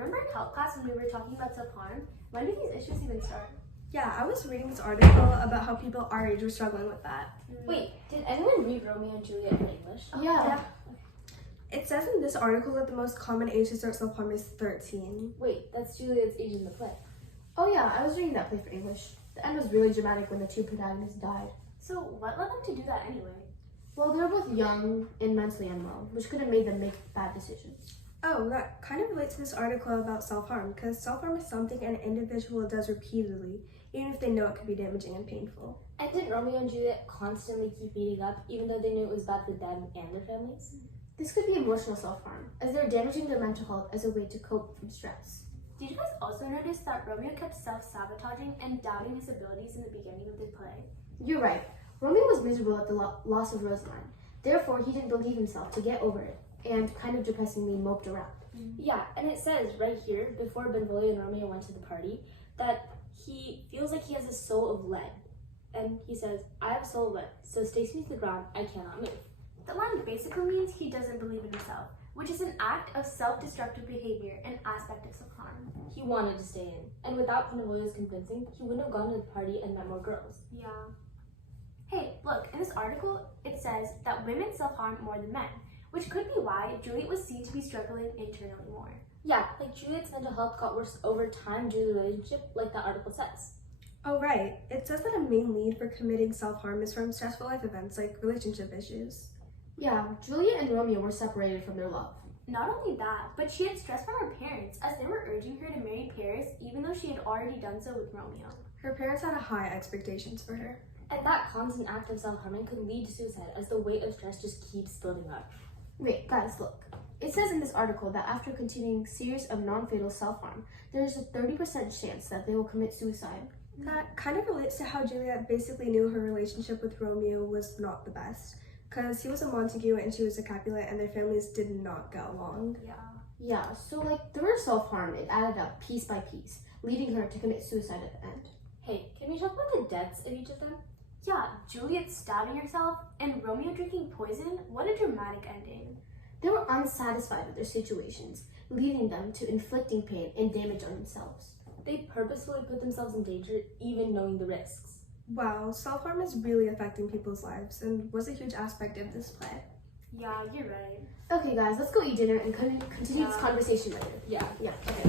remember in health class when we were talking about self-harm? When did these issues even start? Yeah, I was reading this article about how people our age were struggling with that. Wait, did anyone read Romeo and Juliet in English? Yeah. It says in this article that the most common age to start self-harm is 13. Wait, that's Juliet's age in the play. Oh yeah, I was reading that play for English. The end was really dramatic when the two protagonists died. So what led them to do that anyway? Well, they were both young and mentally unwell, which could have made them make bad decisions. Oh, that kind of relates to this article about self-harm, because self-harm is something an individual does repeatedly, even if they know it could be damaging and painful. And did Romeo and Juliet constantly keep meeting up, even though they knew it was bad for them and their families? This could be emotional self-harm, as they're damaging their mental health as a way to cope from stress. Did you guys also notice that Romeo kept self-sabotaging and doubting his abilities in the beginning of the play? You're right. Romeo was miserable at the loss of Rosamund. Therefore, he didn't believe himself to get over it, and kind of depressingly moped around. Yeah, and it says right here, before Benvolio and Romeo went to the party, that he feels like he has a soul of lead. And he says, I have a soul of lead, so stays me to the ground, I cannot move. The line basically means he doesn't believe in himself, which is an act of self-destructive behavior and aspect of self-harm. He wanted to stay in, and without Benvolio's convincing, he wouldn't have gone to the party and met more girls. Yeah. Hey, look, in this article, it says that women self-harm more than men, which could be why Juliet was seen to be struggling internally more. Yeah, like Juliet's mental health got worse over time due to the relationship, like the article says. Oh, right. It says that a main lead for committing self-harm is from stressful life events like relationship issues. Yeah, Juliet and Romeo were separated from their love. Not only that, but she had stress from her parents as they were urging her to marry Paris even though she had already done so with Romeo. Her parents had high expectations for her. And that constant act of self-harming could lead to suicide as the weight of stress just keeps building up. Wait, guys, look. It says in this article that after continuing series of non-fatal self-harm, there is a 30% chance that they will commit suicide. That kind of relates to how Juliet basically knew her relationship with Romeo was not the best, because he was a Montague and she was a Capulet and their families did not get along. Yeah. Yeah, so like through her self-harm, it added up piece by piece, leading her to commit suicide at the end. Hey, can we talk about the deaths of each of them? Yeah, Juliet stabbing herself and Romeo drinking poison. What a dramatic ending. They were unsatisfied with their situations, leading them to inflicting pain and damage on themselves. They purposefully put themselves in danger, even knowing the risks. Wow, self-harm is really affecting people's lives and was a huge aspect of this play. Yeah, you're right. Okay guys, let's go eat dinner and continue this conversation later. Yeah. Yeah, okay.